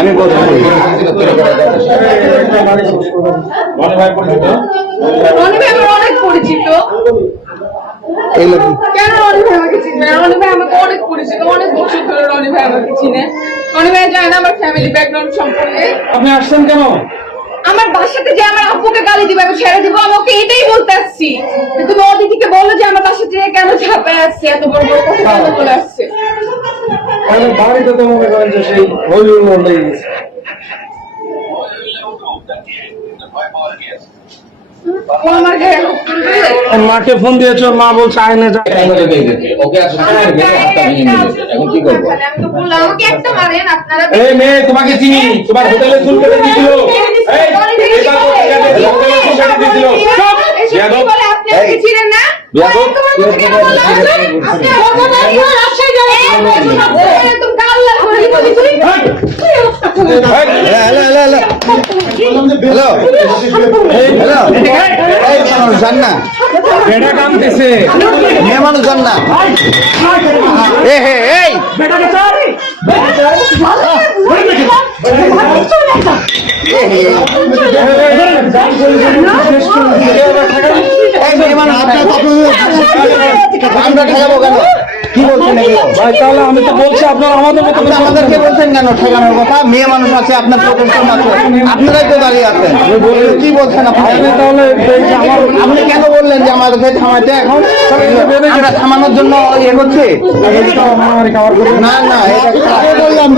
আমি বলছি রনি ভাই আমার অনেক পরিচিত। কেন রনি ভাই আমাকে চিনবে? রনি ভাই আমাকে অনেক পরিচিত, অনেক বছর ধরে রনি ভাই আমাকে চিনে। রনি ভাই জানে আমার ফ্যামিলি ব্যাকগ্রাউন্ড সম্পর্কে। আপনি আসছেন কেন? আমার বাসাতে যে আমার আব্বুকে গালি দিবে, আমি ছেড়ে দিব, আমি ওকে এটাই বলতে আসছি। তুমি অদিতিকে বললো যে আমার বাসা থেকে কেন ঝাঁপায় আসছে, এত বড় বড় কথা কেন বলে আসছে। বাড়িতে তো মনে করেন যে সেই হইল লেগে গেছে। মাকে ফোন দিয়েছ, মা বলছে আইনে যা। এই মেয়ে তোমাকে চিনি, তোমার হোটেলে চুল কেটে দিয়েছিল। জান না বেটা কামতেছে, মেয়ে মানুষ জান না এই আমরা ঠেকাবো কেন? কি বলছেন ভাই? তাহলে আমি তো বলছি আপনারা আমাদের মতো আমাদেরকে বলছেন কেন ঠেকানোর কথা? মেয়ে মানুষ আছে, আপনার প্রকল্পন আছে, আপনারাই তো দাঁড়িয়ে আছেন, কি বলছেন আপনি? তাহলে আপনি কেন বললেন যে আমাদেরকে থামাইতে? এখন আমরা থামানোর জন্য ইয়ে করছি? না না, এটা বললাম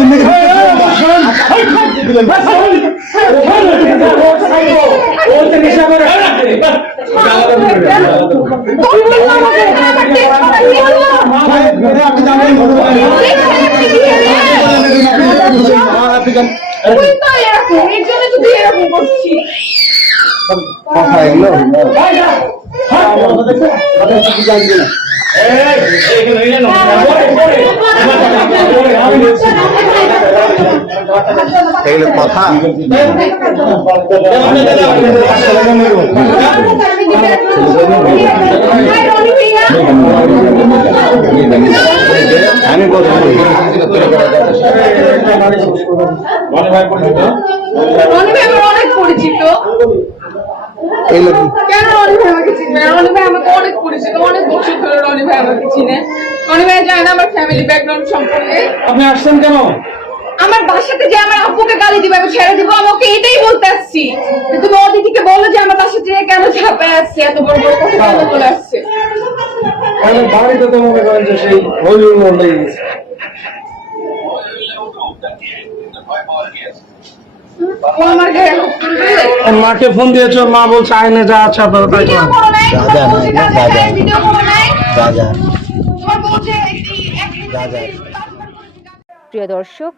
কথা এগুলো এগুলো কথা। আমি বলছি রনি ভাই আমার অনেক পরিচিত। কেন রনি ভাই আমাকে চিনবে? রনি ভাই আমাকে অনেক পরিচিত, অনেক বছর ধরে রনি ভাই আমাকে চিনে। রনি ভাই জানে আমার ফ্যামিলি ব্যাকগ্রাউন্ড সম্পর্কে। আপনি আসছেন কেন? আমার বাসাতে যে আমার আব্বুকে গালি দিবে, আমি ছেড়ে দিব, আমি ওকে এটাই বলতে আসছি। তুমি অদিতিকে বললো যে আমার বাসা থেকে কেন ঝাঁপায় আসছে, এত বড় বড় কথা কেন বলে আসছে। বাড়িতে তো মনে করেন যে সেই হইল লেগে গেছে। মাকে ফোন দিয়েছ, মা বলছে আইনে যা আছে আপনারা তাই করেন। প্রিয় দর্শক,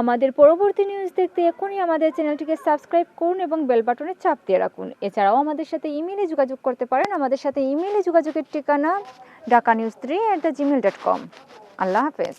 আমাদের পরবর্তী নিউজ দেখতে এখনই আমাদের চ্যানেলটিকে সাবস্ক্রাইব করুন এবং বেল বাটনে চাপ দিয়ে রাখুন। এছাড়াও আমাদের সাথে ইমেইলে যোগাযোগ করতে পারেন। আমাদের সাথে ইমেইলে যোগাযোগের ঠিকানা dhakanews3@gmail.com। আল্লাহ হাফেজ।